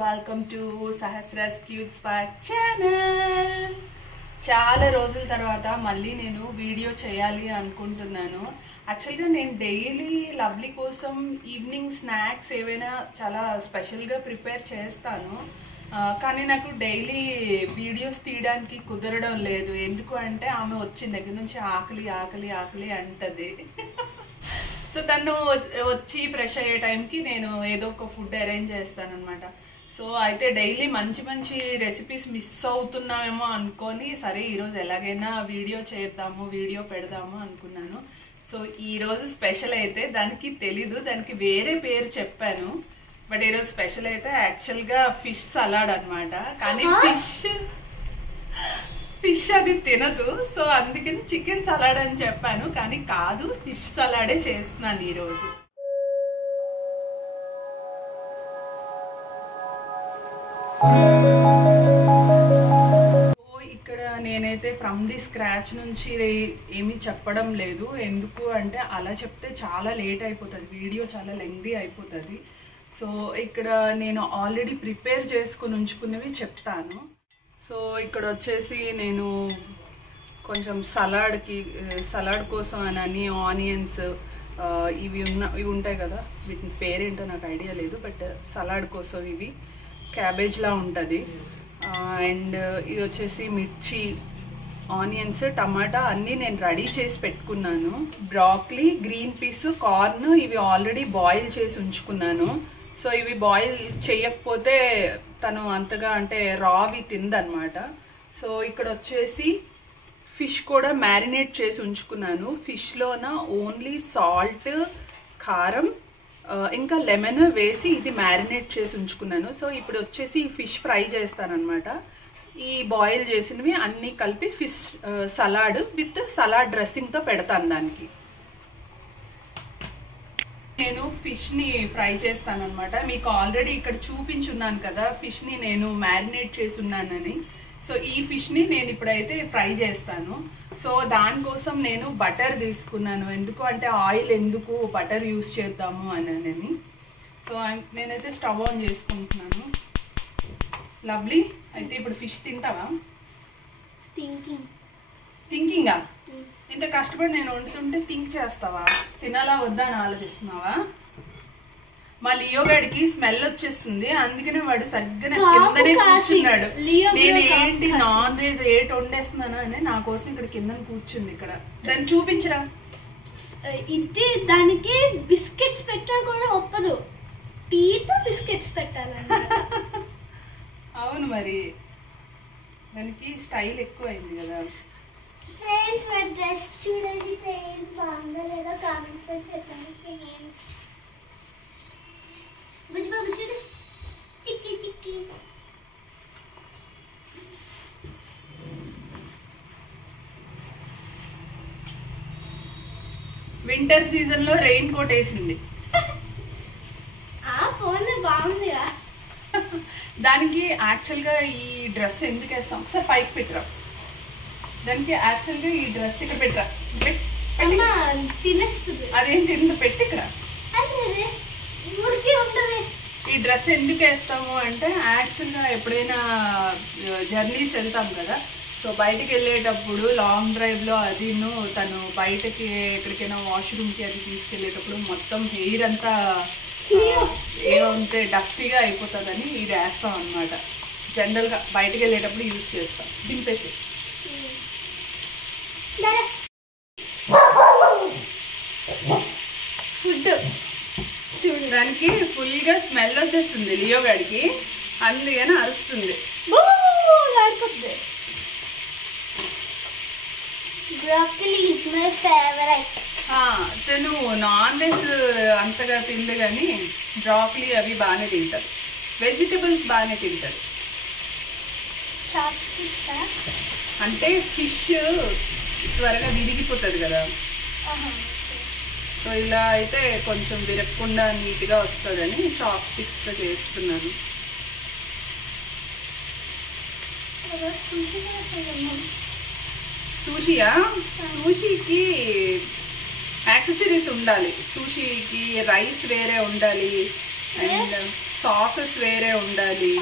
Welcome to Sahasra's cute స్పాక్ channel. చాలా రోజుల తర్వాత మళ్ళీ నేను వీడియో చేయాలి అనుకుంటున్నాను. యాక్చువల్గా నేను డైలీ లవ్లీ కోసం ఈవినింగ్ స్నాక్స్ ఏవైనా చాలా స్పెషల్గా ప్రిపేర్ చేస్తాను, కానీ నాకు డైలీ వీడియోస్ తీయడానికి కుదరడం లేదు. ఎందుకు అంటే ఆమె వచ్చిన దగ్గర నుంచి ఆకలి ఆకలి ఆకలి అంటది. సో తను వచ్చి ఫ్రెష్ అయ్యే టైంకి నేను ఏదో ఒక ఫుడ్ అరేంజ్ చేస్తాను అనమాట. సో అయితే డైలీ మంచి మంచి రెసిపీస్ మిస్ అవుతున్నామేమో అనుకొని సరే ఈరోజు ఎలాగైనా వీడియో చేద్దాము, వీడియో పెడదాము అనుకున్నాను. సో ఈరోజు స్పెషల్ అయితే దానికి తెలీదు, దానికి వేరే పేరు చెప్పాను. బట్ ఈరోజు స్పెషల్ అయితే యాక్చువల్గా ఫిష్ సలాడ్ అనమాట. కానీ ఫిష్ అది తినదు, సో అందుకని చికెన్ సలాడ్ అని చెప్పాను. కానీ కాదు, ఫిష్ సలాడే చేస్తున్నాను ఈరోజు. ఇక్కడ నేనైతే ఫ్రమ్ ది స్క్రాచ్ నుంచి ఏమీ చెప్పడం లేదు. ఎందుకు అంటే అలా చెప్తే చాలా లేట్ అయిపోతుంది, వీడియో చాలా లెంగ్దీ అయిపోతుంది. సో ఇక్కడ నేను ఆల్రెడీ ప్రిపేర్ చేసుకుని ఉంచుకున్నవి చెప్తాను. సో ఇక్కడ వచ్చేసి నేను కొంచెం సలాడ్ కోసం అని ఆనియన్స్ ఇవి ఉంటాయి కదా, వీటిని పేరేంటో నాకు ఐడియా లేదు, బట్ సలాడ్ కోసం ఇవి క్యాబేజ్లా ఉంటుంది. అండ్ ఇది వచ్చేసి మిర్చి, ఆనియన్స్, టమాటా అన్నీ నేను రెడీ చేసి పెట్టుకున్నాను. బ్రాక్లీ, గ్రీన్ పీస్, కార్న్ ఇవి ఆల్రెడీ బాయిల్ చేసి ఉంచుకున్నాను. సో ఇవి బాయిల్ చేయకపోతే తను అంతగా అంటే రావి తిందనమాట. సో ఇక్కడ వచ్చేసి ఫిష్ కూడా మ్యారినేట్ చేసి ఉంచుకున్నాను. ఫిష్లోన ఓన్లీ సాల్ట్, కారం ఇంకా లెమన్ వేసి ఇది మ్యారినేట్ చేసి ఉంచుకున్నాను. సో ఇప్పుడు వచ్చేసి ఫిష్ ఫ్రై చేస్తానన్నమాట. ఈ బాయిల్ చేసినవి అన్నీ కలిపి ఫిష్ సలాడ్ విత్ సలాడ్ డ్రెస్సింగ్తో పెడతాను. దానికి నేను ఫిష్ని ఫ్రై చేస్తాను అనమాట. మీకు ఆల్రెడీ ఇక్కడ చూపించున్నాను కదా ఫిష్ని నేను మ్యారినేట్ చేసి ఉన్నానని. సో ఈ ఫిష్ని నేను ఇప్పుడైతే ఫ్రై చేస్తాను. సో దానికోసం నేను బటర్ తీసుకున్నాను. ఎందుకు అంటే ఆయిల్ ఎందుకు, బటర్ యూస్ చేద్దాము అని. సో నేనైతే స్టవ్ ఆన్ చేసుకుంటున్నాను. లవ్లీ, అయితే ఇప్పుడు ఫిష్ తింటావా? థింకింగా? ఇంత కష్టపడి నేను వండుతుంటే థింక్ చేస్తావా? తినాలా వద్దా అని ఆలోచిస్తున్నావా? మా లియో గడికి స్మెల్ వచ్చేస్తుంది, అందుకనే వాడు సరిగ్గా కిందనే కూర్చున్నాడు. నేను ఏంటి నాన్ వెజ్ ఏటి వండేస్తున్నాను అని నా కోసం ఇక్కడ కింద కూర్చుంది. ఇక్కడ దాన్ని చూపించరా. ఇది దానికి బిస్కెట్స్ పెట్టా కూడా ఒప్పదు, టీతో బిస్కెట్స్ పెట్టాలన్నమాట. అవును, మరి దానికి స్టైల్ ఎక్కువ అయింది కదా. ఫ్రెండ్స్ నా డ్రెస్ చూడండి ఫ్రెండ్స్, బాగుందా లేదా కామెంట్స్ లో చెప్పండి ఫ్రెండ్స్. బుజ్జి బాబు చూడు, చిక్కి చిక్కి. వింటర్ సీజన్ లో రెయిన్ కోట్ వేసింది. ఆ ఫోన్ బాగుందిగా. దానికి యాక్చువల్గా ఈ డ్రెస్ ఎందుకు వేస్తాం, ఒకసారి పైకి పెట్టరా. దానికి యాక్చువల్గా ఈ డ్రెస్ ఇక్కడ పెట్టరా, తినేస్తుంది. అదేం తింద పెట్టి ఇక్కడ. ఈ డ్రెస్ ఎందుకు వేస్తాము అంటే యాక్చువల్గా ఎప్పుడైనా జర్నీస్ వెళ్తాం కదా, సో బయటికి వెళ్ళేటప్పుడు లాంగ్ డ్రైవ్లో అదిను తను బయటకి ఎక్కడికైనా వాష్రూమ్కి అది తీసుకెళ్ళేటప్పుడు మొత్తం హెయిర్ అంతా ఏమంటే డస్టీగా అయిపోతుందని ఇది వేస్తాం అనమాట. జనరల్గా బయటకు వెళ్ళేటప్పుడు యూజ్ చేస్తాం. దింపేసి ఫుడ్ చూడడానికి ఫుల్గా స్మెల్ వచ్చేస్తుంది లియో గడికి, అందుకని అరుస్తుంది. తను నాన్ వెజ్ అంతగా తింది కానీ బ్రాక్లీ అవి బాగానే తింటారు, వెజిటబుల్స్ బాగానే తింటారు. అంటే ఫిష్ త్వరగా విరిగిపోతుంది కదా, సో ఇలా అయితే కొంచెం విరగకుండా నీట్గా వస్తుందని చాప్ స్టిక్స్తో చేస్తున్నాను. సూషియా? సూషికి యాక్సెసరీస్ ఉండాలి. సూషికి రైస్ వేరే ఉండాలి, అండ్ సాసెస్ వేరే ఉండాలి,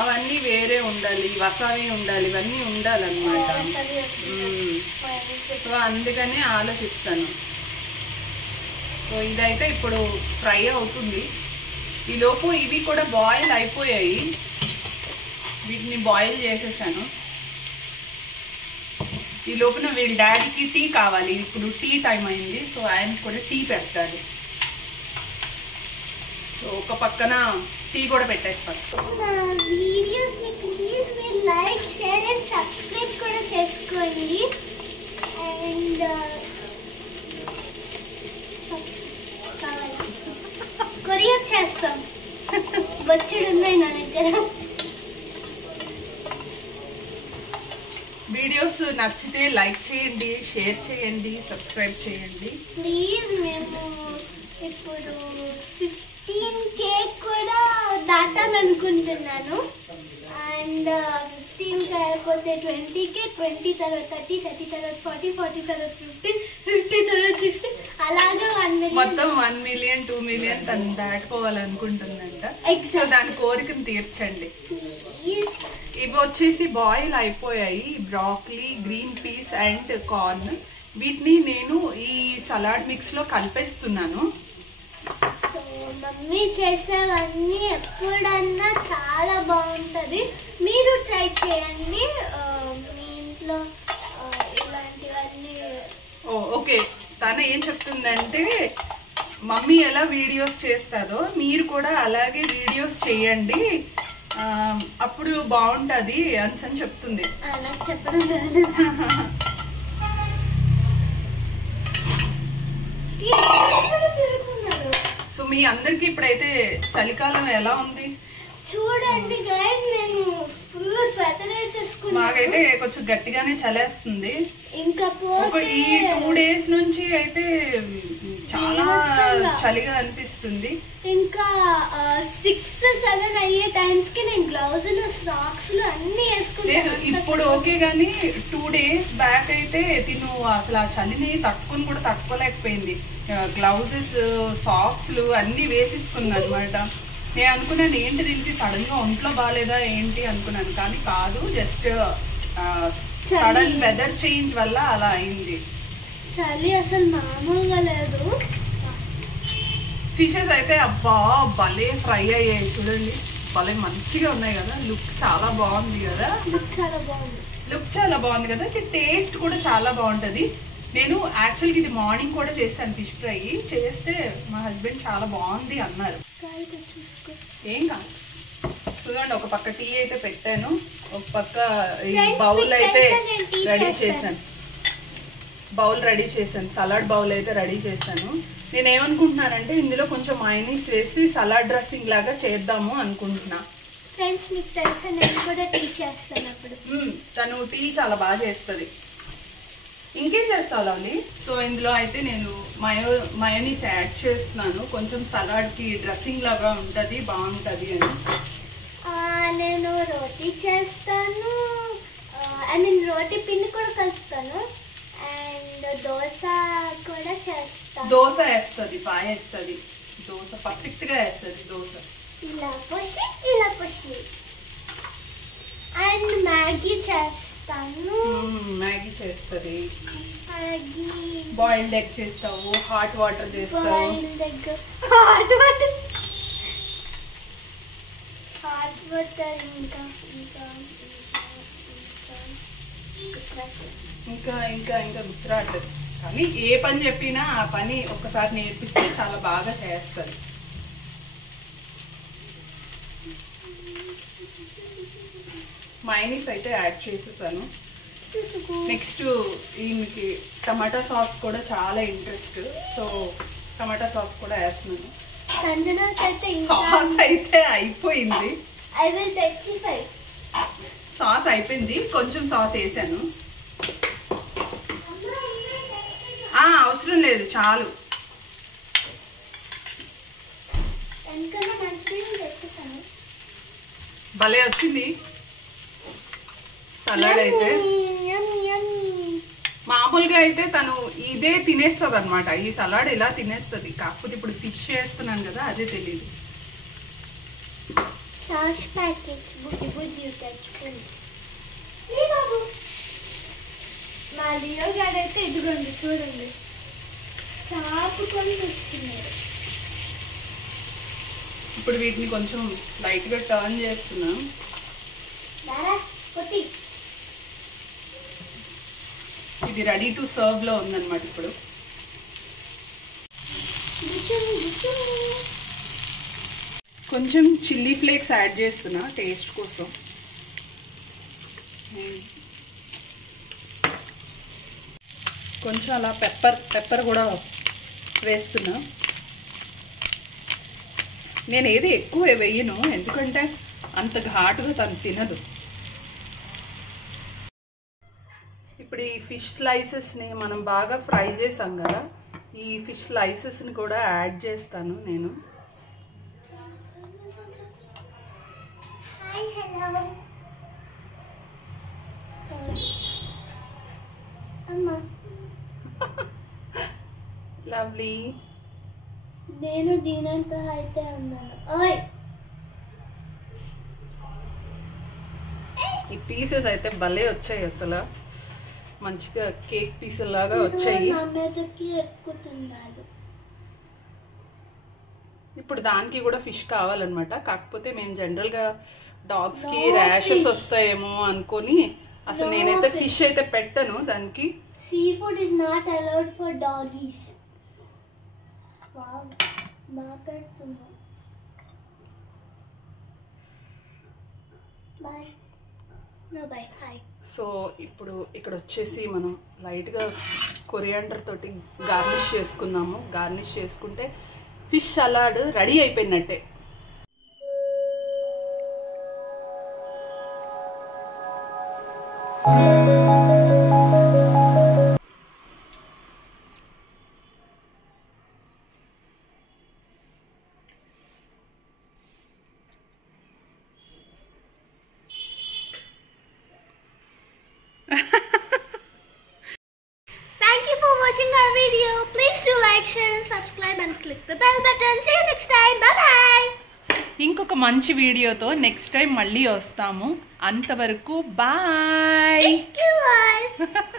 అవన్నీ వేరే ఉండాలి, వసావి ఉండాలి, ఇవన్నీ ఉండాలన్నమాట. సో అందుకనే ఆలోచిస్తాను. సో ఇదైతే ఇప్పుడు ఫ్రై అవుతుంది. ఈలోపు ఇవి కూడా బాయిల్ అయిపోయాయి, వీటిని బాయిల్ చేసేసాను. ఈ లోపున వీళ్ళ డాడీకి టీ కావాలి, ఇప్పుడు టీ టైం అయింది. సో ఆయన కూడా టీ పెట్టాలి. సో ఒక పక్కన టీ కూడా పెట్టేస్తాను. వీడియోస్ని ప్లీజ్ మీరు లైక్, షేర్ అండ్ సబ్స్క్రైబ్ కూడా చేసుకోండి. అండ్ కొరియర్ చేస్తాం, బొచ్చుడు ఉన్నాయి నా దగ్గర. వీడియోస్ నచ్చితే లైక్ చేయండి, షేర్ చేయండి, సబ్స్క్రైబ్ చేయండి ప్లీజ్. మేము ఇప్పుడు 15K కూడా దాటాలనుకుంటున్నాను. అండ్ 15K అయిపోతే 20K, 20 తర్వాత 30, 30 తర్వాత 40, 40 తర్వాత 50, 50 తర్వాత 60, అలాగే 1 million. మొత్తం 1 million 2 million తను దాటుకోవాలనుకుంటుందంట. సో దాని కోరికను తీర్చండి. ఇవి వచ్చేసి బాయిల్ అయిపోయాయి, broccoli, green peas and corn. వీటిని నేను ఈ సలాడ్ మిక్స్ లో కలిపేస్తున్నాను. మమ్మీ చేసేవన్నీ ఎప్పుడన్నా చాలా బాగుంటుంది, మీరు ట్రై చేయండి మీ ఇంట్లో ఇలాంటివన్నీ. ఓకే, తను ఏం చెప్తుందంటే మమ్మీ ఎలా వీడియోస్ చేస్తుందో మీరు కూడా అలాగే వీడియోస్ చేయండి, అప్పుడు బాగుంటుంది అని చెప్తుంది. అలా చెప్పడం కాదు. సో మీ అందరికి ఇప్పుడైతే చలికాలం ఎలా ఉంది చూడండి గైస్, నేను ఫుల్ స్వెటర్ వేసేసుకున్నాను. మాకైతే కొంచెం గట్టిగానే చలేస్తుంది. ఇంకా ఈ 2 days నుంచి అయితే చాలా చలిగా అనిపిస్తుంది. ఇంకా 6-7 అయ్యే టైమ్స్ కి నేను గ్లౌజులు, సాక్స్లు అన్ని లేదు ఇప్పుడు ఓకే గానీ 2 days బ్యాక్ అయితే తిను అసలు ఆ చలిని తట్టుకొని కూడా తట్టుకోలేకపోయింది. గ్లౌజెస్, సాక్స్లు అన్ని వేసేసుకుంది అనమాట. నేను అనుకున్నాను ఏంటి దీనికి సడన్ గా ఒంట్లో బాగాలేదా ఏంటి అనుకున్నాను, కానీ కాదు, జస్ట్ సడన్ వెదర్ చేంజ్ వల్ల అలా అయింది. చలి అసలు మామూలుగా లేదు. ఫిషెస్ అయితే అబ్బా భలే ఫ్రై అయ్యాయి చూడండి, భలే మంచిగా ఉన్నాయి కదా. లుక్ చాలా బాగుంది కదా, లుక్ చాలా బాగుంది. లుక్ చాలా బాగుంది కదా, టేస్ట్ కూడా చాలా బాగుంటది. నేను యాక్చువల్గా ఇది మార్నింగ్ కూడా చేశాను ఫిష్ ఫ్రై, చేస్తే మా హస్బెండ్ చాలా బాగుంది అన్నారు. ఏం కాదు చూడండి, ఒక పక్క టీ అయితే పెట్టాను, ఒక పక్క ఈ బౌల్ అయితే రెడీ చేశాను. సలాడ్ బౌల్ అయితే రెడీ చేశాను. నేను ఏమనుకుంటున్నానంటే ఇందులో కొంచెం మైనీస్ వేసి సలాడ్ డ్రెస్సింగ్ లాగా చేద్దాము అనుకుంటున్నా. ఫ్రెండ్స్ మీకు తెలుసా, నేను కూడా టీ చేస్తాను అప్పుడు. తను టీ చాలా బాగా చేస్తుంది. ఇంకేం చేస్తావు లవ్లీ? సో ఇందులో అయితే నేను మయోనీస్ యాడ్ చేస్తున్నాను, కొంచెం సలాడ్కి డ్రెస్సింగ్ లాగా ఉంటుంది, బాగుంటుంది అని. నేను రోటీ చేస్తాను, ఐ మీన్ రోటీ పిండి కూడా కలుపుతాను, అండ్ దోశ కూడా చేస్తాను. దోశ వేస్తుంది, బాగా వేస్తుంది దోశ, పర్ఫెక్ట్గా వేస్తుంది దోశ. ఇలా పొషి అండ్ మ్యాగీ చేస్తాను. మ్యాగీ చేస్తుంది, మ్యాగీ, బాయిల్డ్ ఎగ్ చేస్తావు, హాట్ వాటర్ చేస్తావు. హాట్ వాటర్ ఇంకా గుర్తురాట్లేదు, కానీ ఏ పని చెప్పినా ఆ పని ఒక్కసారి నేర్పిస్తే చాలా బాగా చేస్తారు. మైనీస్ అయితే యాడ్ చేసేసాను. నెక్స్ట్ ఈమెకి టమాటా సాస్ కూడా చాలా ఇంట్రెస్ట్, సో టమాటా సాస్ కూడా వేస్తున్నాను. సాస్ అయితే అయిపోయింది, సాస్ అయిపోయింది, కొంచెం సాస్ వేసాను. అవసరం లేదు, చాలు. భలే వచ్చింది సలాడ్ అయితే. మామూలుగా అయితే తను ఇదే తినేస్తుంది అనమాట, ఈ సలాడ్ ఇలా తినేస్తుంది. కాకపోతే ఇప్పుడు ఫిష్ చేస్తున్నాను కదా, అదే తెలియదు. సాస్ ప్యాకెట్స్ బుజ్జి తెచ్చుకుంది. లే బాబు, మా లియో గారు అయితే ఇదిగోండి చూడండి చాపుకొని వస్తున్నారు. ఇప్పుడు వీటిని కొంచెం లైట్గా టర్న్ చేస్తున్నా. ఇది రెడీ టు సర్వ్ లో ఉందన్నమాట. ఇప్పుడు కొంచెం చిల్లీ ఫ్లేక్స్ యాడ్ చేస్తున్నా టేస్ట్ కోసం. కొంచెం అలా పెప్పర్ కూడా వేస్తున్నా. నేను ఏది ఎక్కువ వేయను, ఎందుకంటే అంత ఘాటుగా తను తినదు. ఇప్పుడు ఈ ఫిష్ స్లైసెస్ని మనం బాగా ఫ్రై చేసాం కదా, ఈ ఫిష్ స్లైసెస్ని కూడా యాడ్ చేస్తాను నేను. లవ్లీ. నేను దీనంతా అయితే ఉన్నాను. ఓయ్ ఈ పీసెస్ అయితే భలే వచ్చాయి, అసలు మంచిగా కేక్ పీసెస్ లాగా వచ్చాయి. నా మీదకి ఎక్కుతున్నారు. ఇప్పుడు దానికి కూడా ఫిష్ కావాలన్నమాట. కాకపోతే మేము జనరల్గా డాగ్స్కి ర్యాషెస్ వస్తాయేమో అనుకొని అసలు నేనైతే ఫిష్ అయితే పెట్టను దానికి. Seafood is not allowed for doggies. Wow, మా పెడుతున్నా. Bye. No bye, hi. So ఇప్పుడు ఇక్కడ వచ్చేసి మనం లైట్గా కొరియాండర్ తోటి గార్నిష్ చేసుకుందాము. గార్నిష్ చేసుకుంటే ఫిష్ సలాడ్ రెడీ అయిపోయినట్టే. Thank you for watching our video. Please do like, share and subscribe and click the bell button. See you next time. Bye bye. ఇంకొక మంచి వీడియోతో నెక్స్ట్ టైం మళ్ళీ వస్తాము. అంతవరకు బాయ్. Thank you all.